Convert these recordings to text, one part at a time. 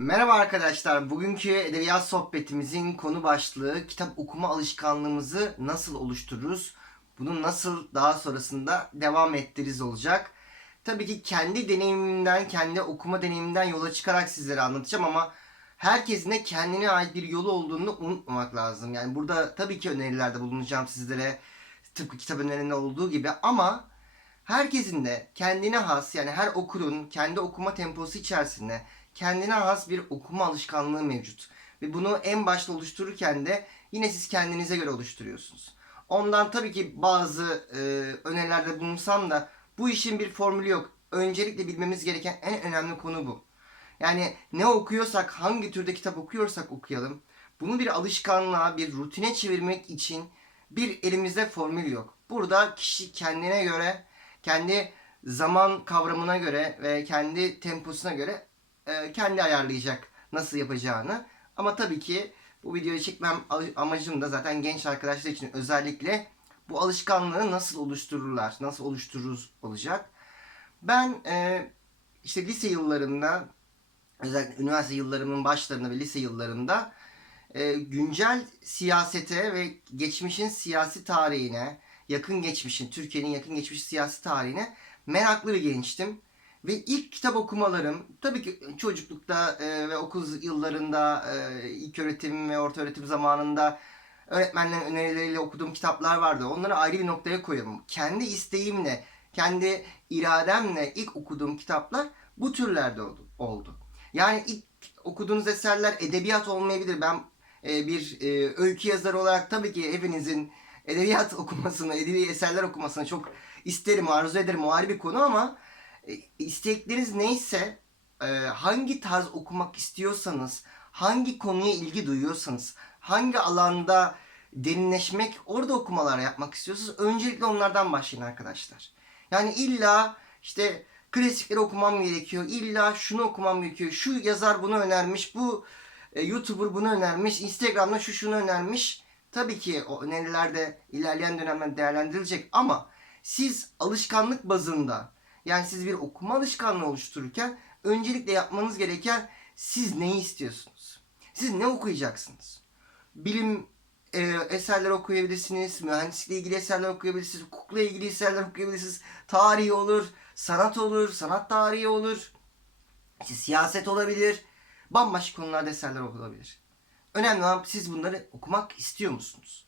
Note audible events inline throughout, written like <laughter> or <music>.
Merhaba arkadaşlar. Bugünkü edebiyat sohbetimizin konu başlığı kitap okuma alışkanlığımızı nasıl oluştururuz? Bunu nasıl daha sonrasında devam ettiririz olacak. Tabii ki kendi deneyimimden, kendi okuma deneyimimden yola çıkarak sizlere anlatacağım ama herkesin de kendine ait bir yolu olduğunu unutmamak lazım. Yani burada tabii ki önerilerde bulunacağım sizlere tıpkı kitap önerilerinde olduğu gibi ama herkesin de kendine has yani her okurun kendi okuma temposu içerisinde kendine has bir okuma alışkanlığı mevcut. Ve bunu en başta oluştururken de yine siz kendinize göre oluşturuyorsunuz. Ondan tabii ki bazı e, önerilerde bulunsam da bu işin bir formülü yok. Öncelikle bilmemiz gereken en önemli konu bu. Yani ne okuyorsak, hangi türde kitap okuyorsak okuyalım. Bunu bir alışkanlığa, bir rutine çevirmek için bir elimizde formül yok. Burada kişi kendine göre, kendi zaman kavramına göre ve kendi temposuna göre e, kendi ayarlayacak nasıl yapacağını. Ama tabii ki bu videoyu çekmem amacım da zaten genç arkadaşlar için özellikle bu alışkanlığı nasıl oluştururlar, nasıl oluştururuz olacak. Ben e, işte lise yıllarında, özellikle üniversite yıllarımın başlarında ve lise yıllarında e, güncel siyasete ve geçmişin siyasi tarihine, yakın geçmişin, Türkiye'nin yakın geçmiş siyasi tarihine meraklı bir gençtim. Ve ilk kitap okumalarım tabii ki çocuklukta e, ve okul yıllarında e, ilk öğretim ve orta öğretim zamanında öğretmenlerin önerileriyle okuduğum kitaplar vardı. Onları ayrı bir noktaya koyalım. Kendi isteğimle, kendi irademle ilk okuduğum kitaplar bu türlerde oldu. Yani ilk okuduğunuz eserler edebiyat olmayabilir. Ben e, bir e, öykü yazarı olarak tabii ki hepinizin edebiyat <laughs> okumasını, edebi eserler okumasını çok isterim, arzu ederim. O ayrı bir konu ama istekleriniz neyse, e, hangi tarz okumak istiyorsanız, hangi konuya ilgi duyuyorsanız, hangi alanda derinleşmek, orada okumalar yapmak istiyorsanız öncelikle onlardan başlayın arkadaşlar. Yani illa işte klasikleri okumam gerekiyor, illa şunu okumam gerekiyor, şu yazar bunu önermiş, bu e, YouTuber bunu önermiş, Instagram'da şu şunu önermiş. Tabii ki o öneriler de ilerleyen dönemde değerlendirilecek ama siz alışkanlık bazında yani siz bir okuma alışkanlığı oluştururken öncelikle yapmanız gereken siz neyi istiyorsunuz? Siz ne okuyacaksınız? Bilim e, eserler okuyabilirsiniz, mühendislikle ilgili eserler okuyabilirsiniz, hukukla ilgili eserler okuyabilirsiniz, tarih olur, sanat olur, sanat tarihi olur, siyaset olabilir, bambaşka konularda eserler olabilir. Önemli olan siz bunları okumak istiyor musunuz?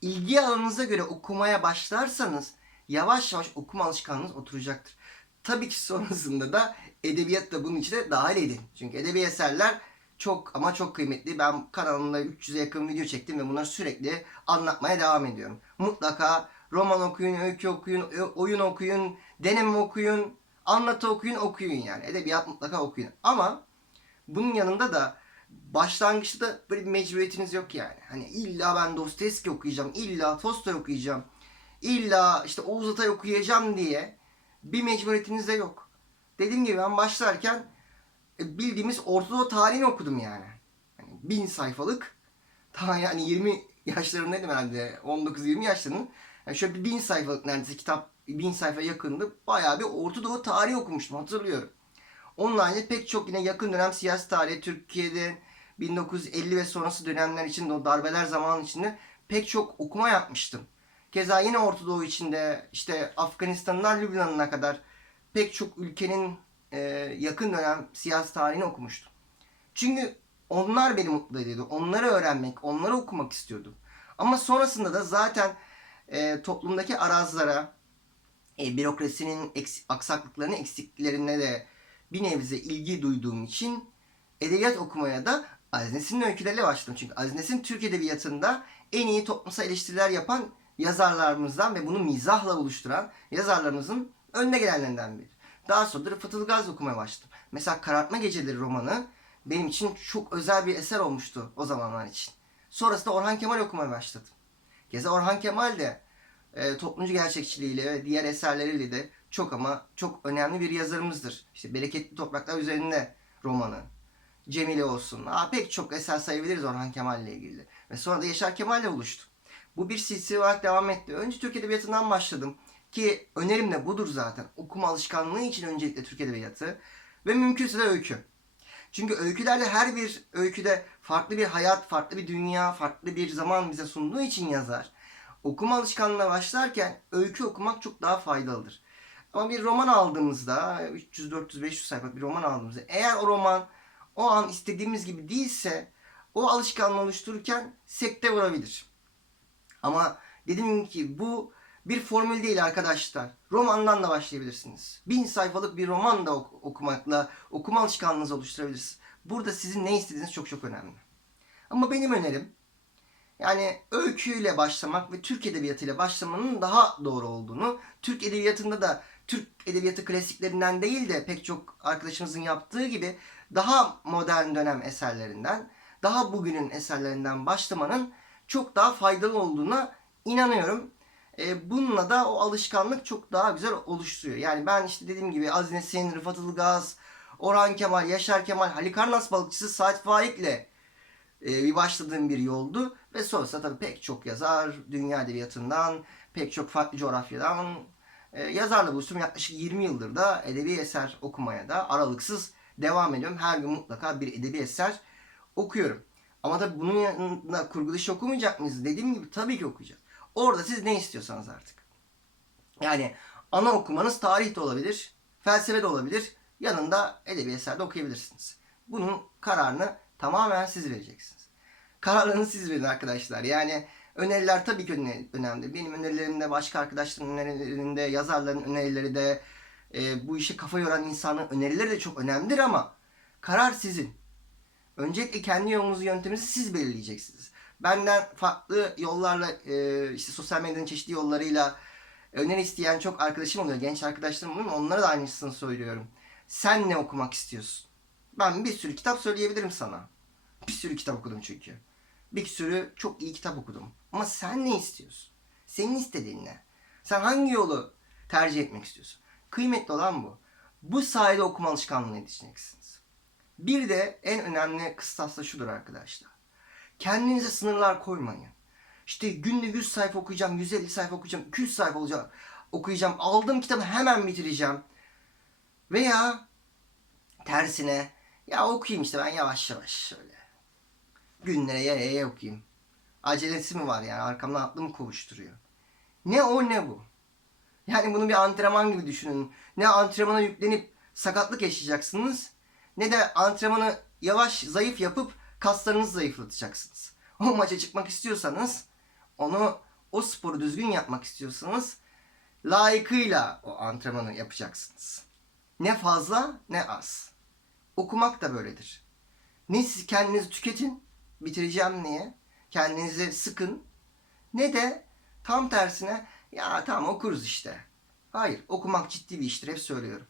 İlgi alanınıza göre okumaya başlarsanız yavaş yavaş okuma alışkanlığınız oturacaktır. Tabii ki sonrasında da edebiyat da bunun içine dahil edin. Çünkü edebi eserler çok ama çok kıymetli. Ben kanalımda 300'e yakın video çektim ve bunları sürekli anlatmaya devam ediyorum. Mutlaka roman okuyun, öykü okuyun, ö- oyun okuyun, deneme okuyun, anlatı okuyun, okuyun yani. Edebiyat mutlaka okuyun. Ama bunun yanında da başlangıçta da böyle bir mecburiyetiniz yok yani. Hani illa ben Dostoyevski okuyacağım, illa Tolstoy okuyacağım, illa işte Oğuz Atay okuyacağım diye bir mecburiyetiniz de yok. Dediğim gibi ben başlarken e, bildiğimiz Ortadoğu tarihini okudum yani. yani bin sayfalık. Daha yani 20 yaşlarındaydım herhalde. 19-20 yaşlarının. Yani şöyle bir bin sayfalık neredeyse kitap bin sayfa yakındı. Bayağı bir Ortadoğu tarihi okumuştum hatırlıyorum. Onun haricinde pek çok yine yakın dönem siyasi tarihi Türkiye'de 1950 ve sonrası dönemler içinde o darbeler zamanı içinde pek çok okuma yapmıştım. Keza yine Orta Doğu içinde işte Afganistan'dan Lübnan'ına kadar pek çok ülkenin e, yakın dönem siyasi tarihini okumuştum. Çünkü onlar beni mutlu ediyordu. Onları öğrenmek, onları okumak istiyordum. Ama sonrasında da zaten e, toplumdaki arazlara, e, bürokrasinin eks- aksaklıklarının eksikliklerine de bir nebze ilgi duyduğum için edebiyat okumaya da Aziz Nesin'in öyküleriyle başladım. Çünkü Aziz Nesin Türk Edebiyatı'nda en iyi toplumsal eleştiriler yapan yazarlarımızdan ve bunu mizahla oluşturan yazarlarımızın önde gelenlerinden biri. Daha sonra da Rıfat Ilgaz okumaya başladım. Mesela Karartma Geceleri romanı benim için çok özel bir eser olmuştu o zamanlar için. Sonrasında Orhan Kemal okumaya başladım. Keza Orhan Kemal de e, toplumcu gerçekçiliğiyle ve diğer eserleriyle de çok ama çok önemli bir yazarımızdır. İşte Bereketli Topraklar üzerinde romanı. Cemile olsun. Aa, pek çok eser sayabiliriz Orhan Kemal ile ilgili. Ve sonra da Yaşar Kemal ile buluştu. Bu bir silsile olarak devam etti. Önce Türk Edebiyatı'ndan başladım. Ki önerim de budur zaten. Okuma alışkanlığı için öncelikle Türk Edebiyatı. Ve mümkünse de öykü. Çünkü öykülerde her bir öyküde farklı bir hayat, farklı bir dünya, farklı bir zaman bize sunduğu için yazar. Okuma alışkanlığına başlarken öykü okumak çok daha faydalıdır. Ama bir roman aldığımızda 300 400 500 sayfa bir roman aldığımızda eğer o roman o an istediğimiz gibi değilse o alışkanlığı oluştururken sekte vurabilir. Ama dediğim gibi bu bir formül değil arkadaşlar. Romandan da başlayabilirsiniz. Bin sayfalık bir roman da ok- okumakla okuma alışkanlığınızı oluşturabilirsiniz. Burada sizin ne istediğiniz çok çok önemli. Ama benim önerim yani öyküyle başlamak ve Türk edebiyatıyla başlamanın daha doğru olduğunu, Türk edebiyatında da Türk edebiyatı klasiklerinden değil de pek çok arkadaşımızın yaptığı gibi daha modern dönem eserlerinden, daha bugünün eserlerinden başlamanın çok daha faydalı olduğuna inanıyorum. E, bununla da o alışkanlık çok daha güzel oluşturuyor. Yani ben işte dediğim gibi Aziz Nesin, Rıfat Ilgaz, Orhan Kemal, Yaşar Kemal, Halikarnas balıkçısı Sait Faik'le e, bir başladığım bir yoldu. Ve sonrasında tabii pek çok yazar, dünya edebiyatından, pek çok farklı coğrafyadan e, yazarla buluştum. Yaklaşık 20 yıldır da edebi eser okumaya da aralıksız devam ediyorum. Her gün mutlaka bir edebi eser okuyorum. Ama tabii bunun yanında kurgu dışı okumayacak mıyız? Dediğim gibi tabii ki okuyacağız. Orada siz ne istiyorsanız artık. Yani ana okumanız tarih de olabilir, felsefe de olabilir. Yanında edebi eser de okuyabilirsiniz. Bunun kararını tamamen siz vereceksiniz. Kararlarını siz verin arkadaşlar. Yani öneriler tabii ki öne- önemli. Benim önerilerimde, başka arkadaşların önerilerinde, yazarların önerileri de, e, bu işe kafa yoran insanın önerileri de çok önemlidir ama karar sizin. Öncelikle kendi yolunuzu, yönteminizi siz belirleyeceksiniz. Benden farklı yollarla, e, işte sosyal medyanın çeşitli yollarıyla öneri isteyen çok arkadaşım oluyor. Genç arkadaşlarım oluyor. Onlara da aynısını söylüyorum. Sen ne okumak istiyorsun? Ben bir sürü kitap söyleyebilirim sana. Bir sürü kitap okudum çünkü. Bir sürü çok iyi kitap okudum. Ama sen ne istiyorsun? Senin istediğin ne? Sen hangi yolu tercih etmek istiyorsun? Kıymetli olan bu. Bu sayede okuma alışkanlığına yetişeceksiniz. Bir de en önemli kıstas da şudur arkadaşlar. Kendinize sınırlar koymayın. İşte günde 100 sayfa okuyacağım, 150 sayfa okuyacağım, 200 sayfa olacak, okuyacağım. Aldığım kitabı hemen bitireceğim. Veya tersine ya okuyayım işte ben yavaş yavaş şöyle. Günlere yaya yaya okuyayım. Acelesi mi var yani arkamdan aklımı kovuşturuyor. Ne o ne bu. Yani bunu bir antrenman gibi düşünün. Ne antrenmana yüklenip sakatlık yaşayacaksınız ne de antrenmanı yavaş zayıf yapıp kaslarınızı zayıflatacaksınız. O maça çıkmak istiyorsanız onu o sporu düzgün yapmak istiyorsanız layıkıyla o antrenmanı yapacaksınız. Ne fazla ne az. Okumak da böyledir. Ne siz kendinizi tüketin, bitireceğim diye. Kendinizi sıkın. Ne de tam tersine ya tamam okuruz işte. Hayır, okumak ciddi bir iştir hep söylüyorum.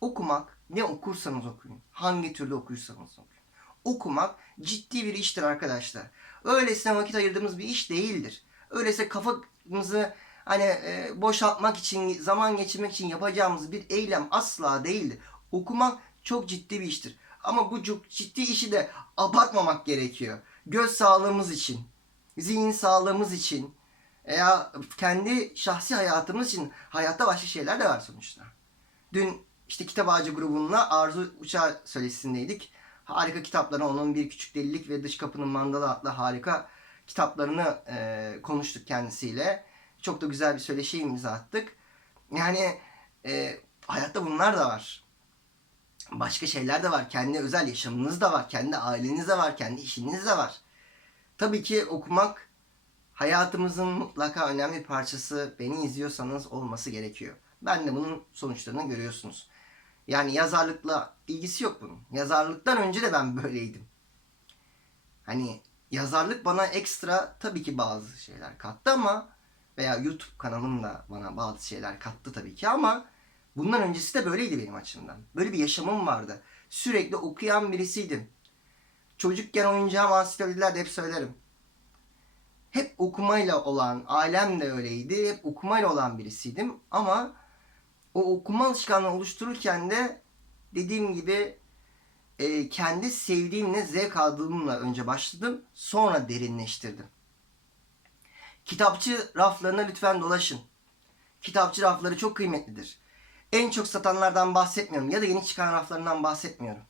Okumak ne okursanız okuyun. Hangi türlü okursanız okuyun. Okumak ciddi bir iştir arkadaşlar. Öylesine vakit ayırdığımız bir iş değildir. Öylesine kafamızı hani e, boşaltmak için, zaman geçirmek için yapacağımız bir eylem asla değildir. Okumak çok ciddi bir iştir. Ama bu çok ciddi işi de abartmamak gerekiyor. Göz sağlığımız için, zihin sağlığımız için, veya kendi şahsi hayatımız için hayatta başka şeyler de var sonuçta. Dün işte Kitap Ağacı grubunla Arzu Uçağı söyleşisindeydik. Harika kitaplarını, onun Bir Küçük Delilik ve Dış Kapının Mandalı adlı harika kitaplarını e, konuştuk kendisiyle. Çok da güzel bir söyleşi imza attık. Yani e, hayatta bunlar da var. Başka şeyler de var. Kendi özel yaşamınız da var. Kendi aileniz de var. Kendi işiniz de var. Tabii ki okumak hayatımızın mutlaka önemli parçası. Beni izliyorsanız olması gerekiyor. Ben de bunun sonuçlarını görüyorsunuz. Yani yazarlıkla ilgisi yok bunun. Yazarlıktan önce de ben böyleydim. Hani yazarlık bana ekstra tabii ki bazı şeyler kattı ama veya YouTube kanalım da bana bazı şeyler kattı tabii ki ama bundan öncesi de böyleydi benim açımdan. Böyle bir yaşamım vardı. Sürekli okuyan birisiydim. Çocukken oyuncağım ansiklopediler de hep söylerim. Hep okumayla olan, ailem de öyleydi. Hep okumayla olan birisiydim ama o okuma alışkanlığı oluştururken de dediğim gibi e, kendi sevdiğimle zevk aldığımla önce başladım. Sonra derinleştirdim. Kitapçı raflarına lütfen dolaşın. Kitapçı rafları çok kıymetlidir. En çok satanlardan bahsetmiyorum ya da yeni çıkan raflarından bahsetmiyorum.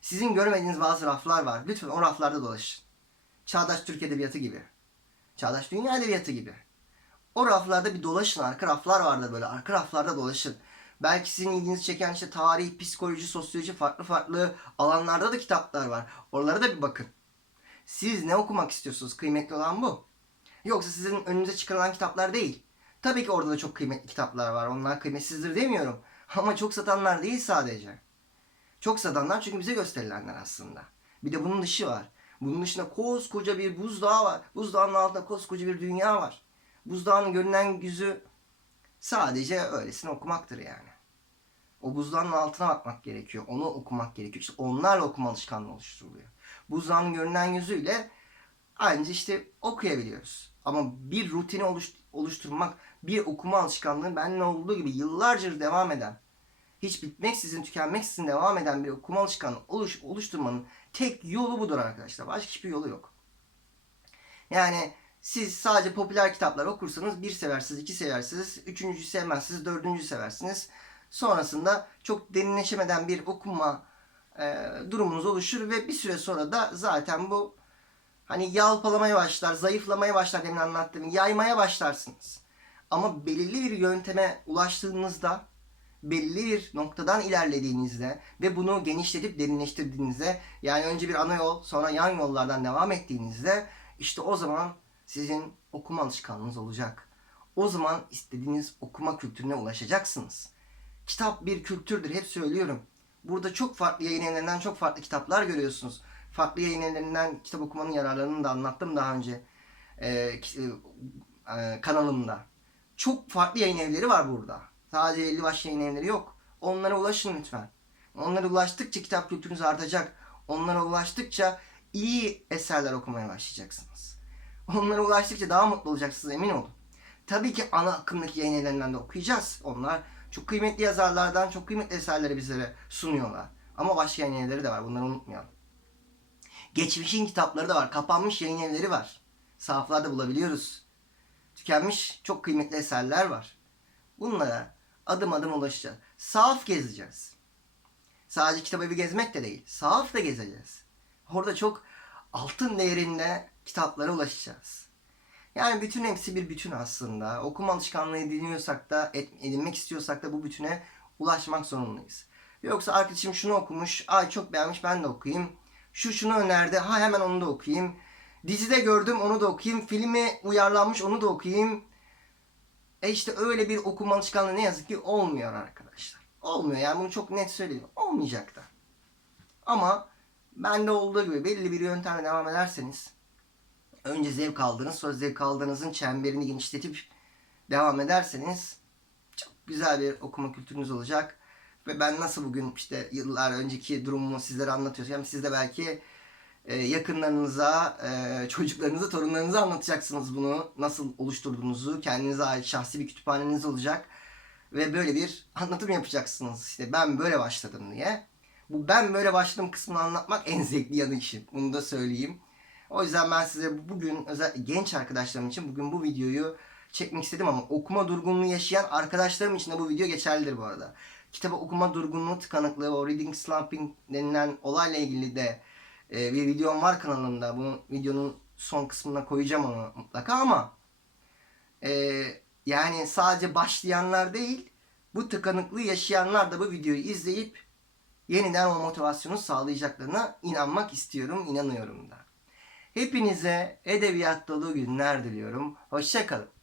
Sizin görmediğiniz bazı raflar var. Lütfen o raflarda dolaşın. Çağdaş Türk Edebiyatı gibi. Çağdaş Dünya Edebiyatı gibi. O raflarda bir dolaşın. Arka raflar vardır böyle. Arka raflarda dolaşın. Belki sizin ilginizi çeken işte tarih, psikoloji, sosyoloji farklı farklı alanlarda da kitaplar var. Oralara da bir bakın. Siz ne okumak istiyorsunuz? Kıymetli olan bu. Yoksa sizin önünüze çıkarılan kitaplar değil. Tabii ki orada da çok kıymetli kitaplar var. Onlar kıymetsizdir demiyorum. <laughs> Ama çok satanlar değil sadece. Çok satanlar çünkü bize gösterilenler aslında. Bir de bunun dışı var. Bunun dışında koskoca bir buzdağı var. Buzdağının altında koskoca bir dünya var. Buzdağının görünen yüzü sadece öylesine okumaktır yani. O buzdağının altına bakmak gerekiyor. Onu okumak gerekiyor. İşte onlarla okuma alışkanlığı oluşturuluyor. Buzdağının görünen yüzüyle ancak işte okuyabiliyoruz. Ama bir rutini oluş- oluşturmak, bir okuma alışkanlığı benimle olduğu gibi yıllarca devam eden, hiç bitmeksizin, tükenmeksizin devam eden bir okuma alışkanlığı oluş, oluşturmanın tek yolu budur arkadaşlar. Başka hiçbir yolu yok. Yani siz sadece popüler kitaplar okursanız bir seversiniz, iki seversiniz, üçüncüyü sevmezsiniz, dördüncüyü seversiniz. Sonrasında çok derinleşemeden bir okuma e, durumunuz oluşur ve bir süre sonra da zaten bu hani yalpalamaya başlar, zayıflamaya başlar demin anlattığım, yaymaya başlarsınız. Ama belirli bir yönteme ulaştığınızda, belli bir noktadan ilerlediğinizde ve bunu genişletip derinleştirdiğinizde, yani önce bir ana yol, sonra yan yollardan devam ettiğinizde işte o zaman sizin okuma alışkanlığınız olacak. O zaman istediğiniz okuma kültürüne ulaşacaksınız. Kitap bir kültürdür, hep söylüyorum. Burada çok farklı yayın çok farklı kitaplar görüyorsunuz. Farklı yayın kitap okumanın yararlarını da anlattım daha önce e, ki- e, kanalımda. Çok farklı yayın evleri var burada. Sadece 50 baş yayın evleri yok. Onlara ulaşın lütfen. Onlara ulaştıkça kitap kültürünüz artacak. Onlara ulaştıkça iyi eserler okumaya başlayacaksınız. Onlara ulaştıkça daha mutlu olacaksınız emin olun. Tabii ki ana akımdaki yayın evlerinden de okuyacağız. Onlar çok kıymetli yazarlardan çok kıymetli eserleri bizlere sunuyorlar. Ama başka yayın evleri de var. Bunları unutmayalım. Geçmişin kitapları da var. Kapanmış yayın evleri var. Sahaflarda bulabiliyoruz. Tükenmiş çok kıymetli eserler var. Bunlara adım adım ulaşacağız. Sahaf gezeceğiz. Sadece kitap evi gezmek de değil. Sahaf da gezeceğiz. Orada çok altın değerinde kitaplara ulaşacağız. Yani bütün hepsi bir bütün aslında. Okuma alışkanlığı ediniyorsak da, edinmek istiyorsak da bu bütüne ulaşmak zorundayız. Yoksa arkadaşım şunu okumuş, ay çok beğenmiş ben de okuyayım. Şu şunu önerdi, ha hemen onu da okuyayım. Dizide gördüm onu da okuyayım. Filmi uyarlanmış onu da okuyayım. E işte öyle bir okuma alışkanlığı ne yazık ki olmuyor arkadaşlar. Olmuyor yani bunu çok net söyleyeyim. Olmayacak da. Ama bende olduğu gibi belli bir yöntemle devam ederseniz önce zevk aldınız sonra zevk aldığınızın çemberini genişletip devam ederseniz çok güzel bir okuma kültürünüz olacak. Ve ben nasıl bugün işte yıllar önceki durumumu sizlere anlatıyorsam siz de belki e, yakınlarınıza, e, çocuklarınıza, torunlarınıza anlatacaksınız bunu. Nasıl oluşturduğunuzu, kendinize ait şahsi bir kütüphaneniz olacak. Ve böyle bir anlatım yapacaksınız. İşte ben böyle başladım diye. Bu ben böyle başladım kısmını anlatmak en zevkli yanı işim. Bunu da söyleyeyim. O yüzden ben size bugün özellikle genç arkadaşlarım için bugün bu videoyu çekmek istedim ama okuma durgunluğu yaşayan arkadaşlarım için de bu video geçerlidir bu arada. Kitaba okuma durgunluğu tıkanıklığı, o reading slumping denilen olayla ilgili de e, bir videom var kanalımda. Bu videonun son kısmına koyacağım onu mutlaka ama e, yani sadece başlayanlar değil bu tıkanıklığı yaşayanlar da bu videoyu izleyip yeniden o motivasyonu sağlayacaklarına inanmak istiyorum, inanıyorum da. Hepinize edebiyat dolu günler diliyorum. Hoşçakalın.